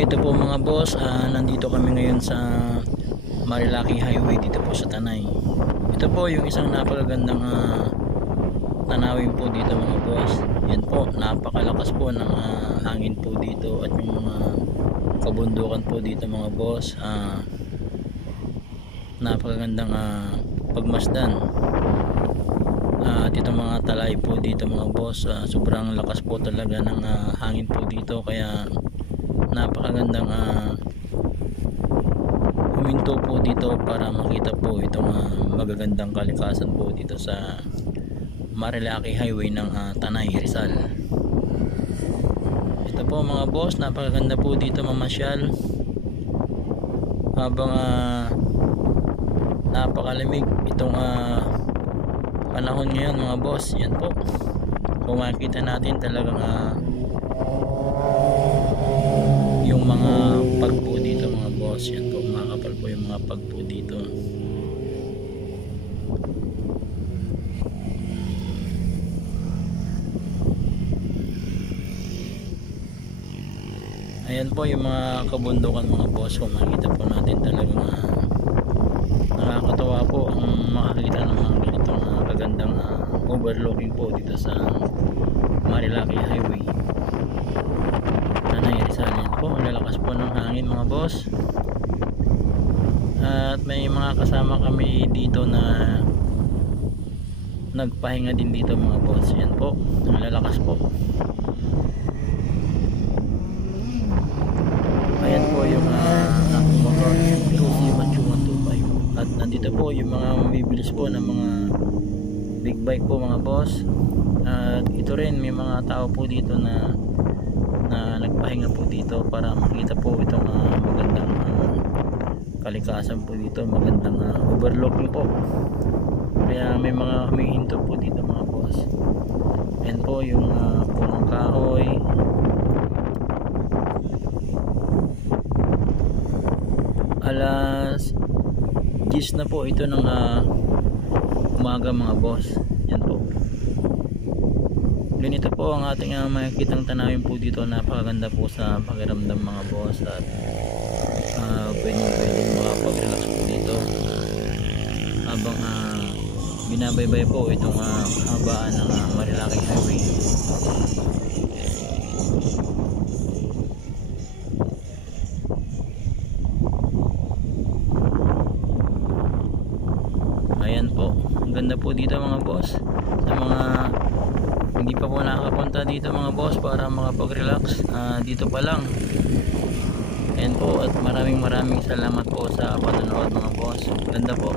Ito po mga boss, nandito kami ngayon sa Marilaki Highway dito po sa Tanay. Ito po yung isang napakagandang tanawin po dito mga boss. Yan po, napakalakas po ng hangin po dito at yung mga kabundukan po dito mga boss. Napakagandang pagmasdan. At itong mga talay po dito mga boss, sobrang lakas po talaga ng hangin po dito, kaya napakagandang huminto po dito para makita po itong magagandang kalikasan po dito sa Marilaki Highway ng Tanay, Rizal. Ito po mga boss, napakaganda po dito mamasyal habang napakalamig itong panahon ngayon mga boss. Yan po, kung makikita natin talagang yung mga pagpo dito mga boss. Yan po, makakapal po yung mga pagpo dito. Ayan po yung mga kabundukan mga boss, kung makikita po natin talagang nakakatawa po ang makakita ng mga ganitong kagandang overlooking po dito sa Marilaki Highway Tanay, Rizal. Yan po, lalakas po ng hangin mga boss, at may mga kasama kami dito na nagpahinga din dito mga boss. Yan po, ang lalakas po. Ayan po yung motor QC125, at nandito po yung mga mabibilis po ng mga big bike po mga boss. At ito rin, may mga tao po dito na nagpahinga po dito para makita po itong magandang kalikasan po dito, magandang overlooking po, kaya may mga humihinto po dito mga boss. Ayan po yung punong kahoy. Alas 10 na po ito ng umaga mga boss. Yan po, ganito po ang ating makikitang tanawin po dito. Napakaganda po sa pakiramdam mga boss, at pwedeng makapag-relax po dito habang binabaybay po itong habaan ng Marilaki Highway. Ayan po, ang ganda po dito mga boss. Sa mga hindi pa po nakakapunta dito mga boss para makapag-relax, dito pa lang. Ayan po, at maraming salamat po sa panonood mga boss. Ganda po.